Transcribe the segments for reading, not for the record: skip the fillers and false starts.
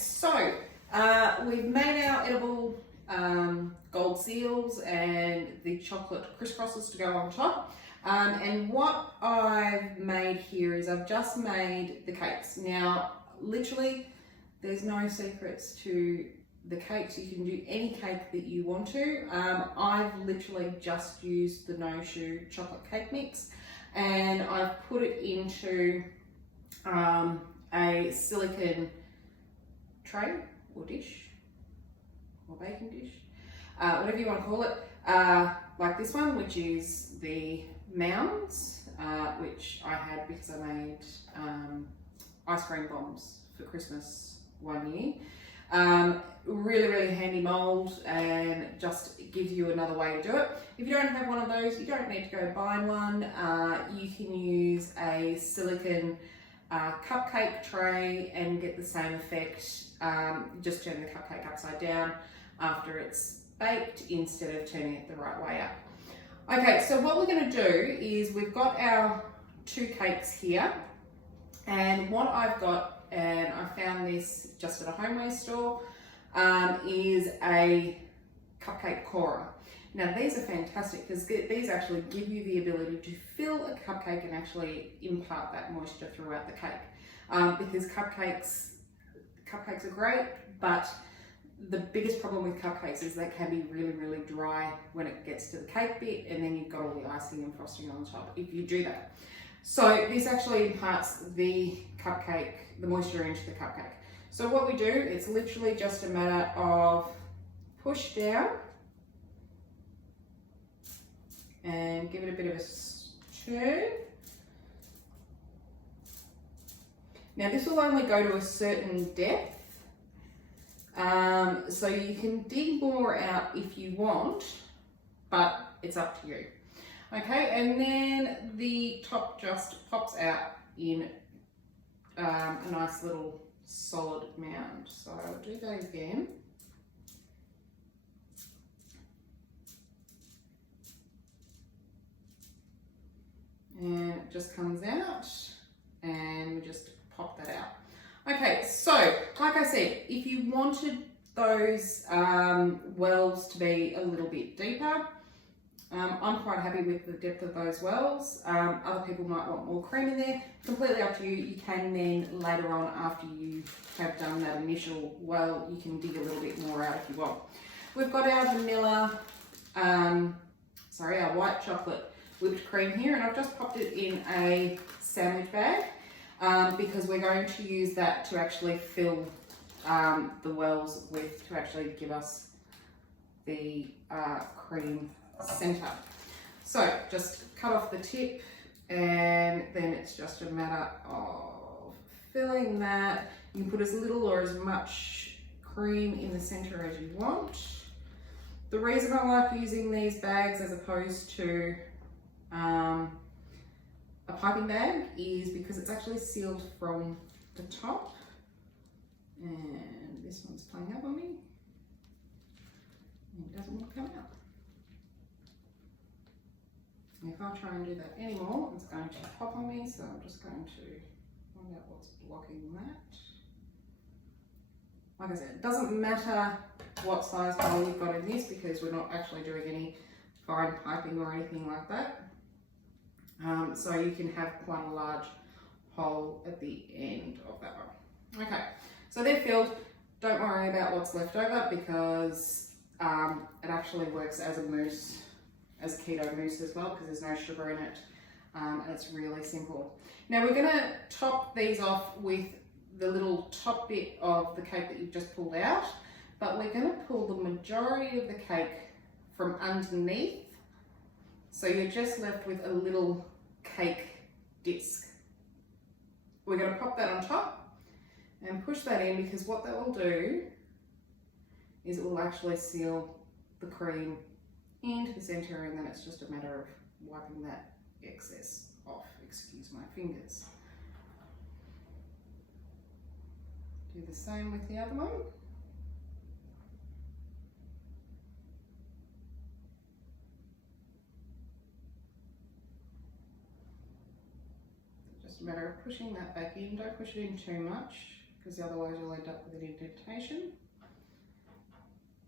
so we've made our edible gold seals and the chocolate crisscrosses to go on top. And what I've made here is I've just made the cakes. Now, literally, there's no secrets to the cakes. You can do any cake that you want to. I've literally just used the No Shoe chocolate cake mix, and I've put it into a silicone tray or dish or baking dish, whatever you want to call it, like this one, which is the mounds, which I had because I made ice cream bombs for Christmas one year. Really handy mold, and just gives you another way to do it. If you don't have one of those, you don't need to go buy one. You can use a silicone cupcake tray and get the same effect. Just turn the cupcake upside down after it's baked instead of turning it the right way up. Okay, so what we're going to do is we've got our two cakes here, and what I've got, and I found this just at a homeware store, is a cupcake corer. Now these are fantastic because these actually give you the ability to fill a cupcake and actually impart that moisture throughout the cake. Because cupcakes are great, but the biggest problem with cupcakes is they can be really dry when it gets to the cake bit, and then you've got all the icing and frosting on top if you do that. So this actually imparts the moisture into the cupcake. So what we do, it's literally just a matter of push down and give it a bit of a turn. Now this will only go to a certain depth, so you can dig more out if you want, but it's up to you. Okay, and then the top just pops out in a nice little solid mound. So I'll do that again. And it just comes out, and we just pop that out. Okay, so like I said, if you wanted those wells to be a little bit deeper, I'm quite happy with the depth of those wells. Other people might want more cream in there. Completely up to you. You can then later on, after you have done that initial well, you can dig a little bit more out if you want. We've got our vanilla, our white chocolate whipped cream here, and I've just popped it in a sandwich bag because we're going to use that to actually fill the wells with, to actually give us the cream center. So just cut off the tip, and then it's just a matter of filling that. You can put as little or as much cream in the center as you want. The reason I like using these bags as opposed to a piping bag is because it's actually sealed from the top, and this one's playing up on me and it doesn't want to come out. And if I try and do that anymore, it's going to pop on me, so I'm just going to find out what's blocking that. Like I said, it doesn't matter what size hole you've got in this because we're not actually doing any fine piping or anything like that. So you can have quite a large hole at the end of that one. Okay, so they're filled. Don't worry about what's left over because it actually works as a mousse, as keto mousse as well, because there's no sugar in it, and it's really simple. Now we're going to top these off with the little top bit of the cake that you've just pulled out, but we're going to pull the majority of the cake from underneath, so you're just left with a little cake disc. We're going to pop that on top and push that in, because what that will do is it will actually seal the cream into the center, and then it's just a matter of wiping that excess off. Excuse my fingers. Do the same with the other one. Just a matter of pushing that back in. Don't push it in too much because otherwise you'll end up with an indentation.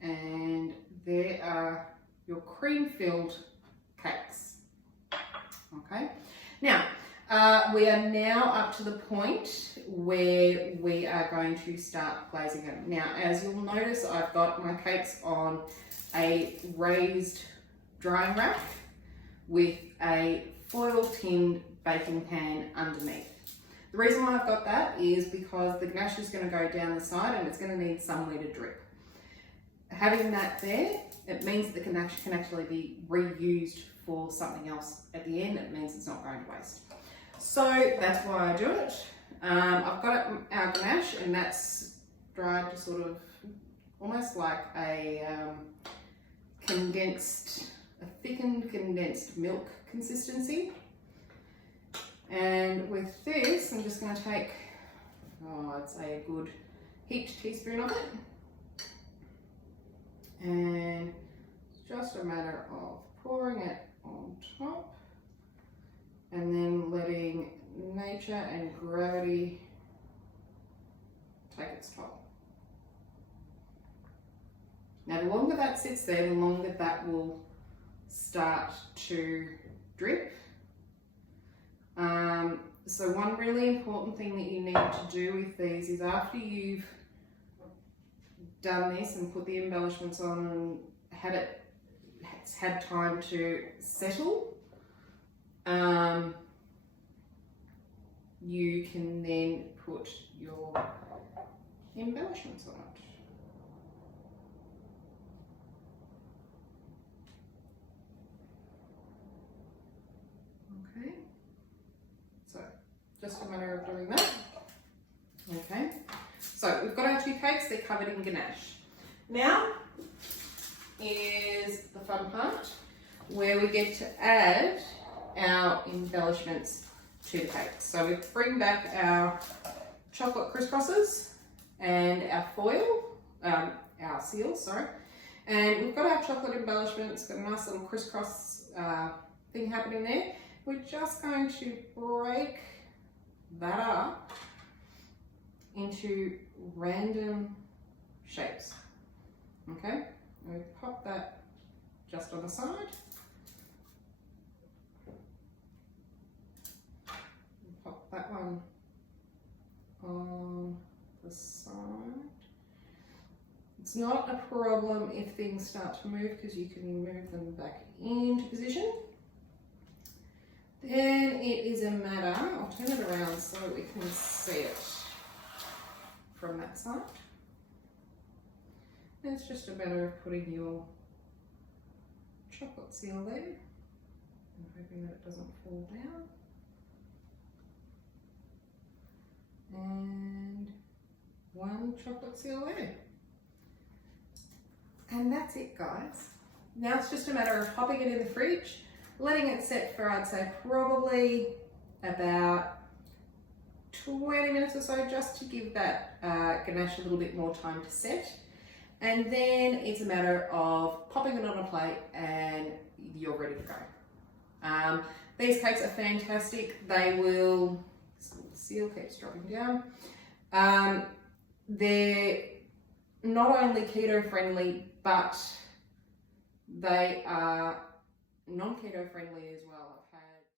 And there are your cream-filled cakes. Okay, now we are now up to the point where we are going to start glazing them. Now, as you'll notice, I've got my cakes on a raised drying rack with a foil tinned baking pan underneath. The reason why I've got that is because the ganache is going to go down the side and it's going to need somewhere to drip. Having that there, it means that the ganache can actually be reused for something else at the end. It means it's not going to waste. So that's why I do it. I've got our ganache and that's dried to sort of almost like a thickened condensed milk consistency. And with this, I'm just going to take, I'd say a good heaped teaspoon of it. And it's just a matter of pouring it on top and then letting nature and gravity take its toll. Now, the longer that sits there, the longer that will start to drip. So one really important thing that you need to do with these is after you've done this and put the embellishments on and it's had time to settle, you can then put your embellishments on it. Okay, so just a matter of doing that. Okay, so we've got our two cakes, they're covered in ganache. Now is the fun part where we get to add our embellishments to the cake. So we bring back our chocolate crisscrosses and our foil, our seal, sorry. And we've got our chocolate embellishments, got a nice little crisscross thing happening there. We're just going to break that up into random shapes. Okay, and we pop that just on the side. And pop that one on the side. It's not a problem if things start to move because you can move them back into position. Then it is a matter, I'll turn it around so we can see it from that side. It's just a matter of putting your chocolate seal there and hoping that it doesn't fall down. And one chocolate seal there. And that's it, guys. Now it's just a matter of popping it in the fridge, letting it set for, I'd say, probably about 20 minutes or so, just to give that ganache a little bit more time to set. And then it's a matter of popping it on a plate and you're ready to go. These cakes are fantastic. They will, this little seal keeps dropping down. They're not only keto friendly, but they are non-keto friendly as well.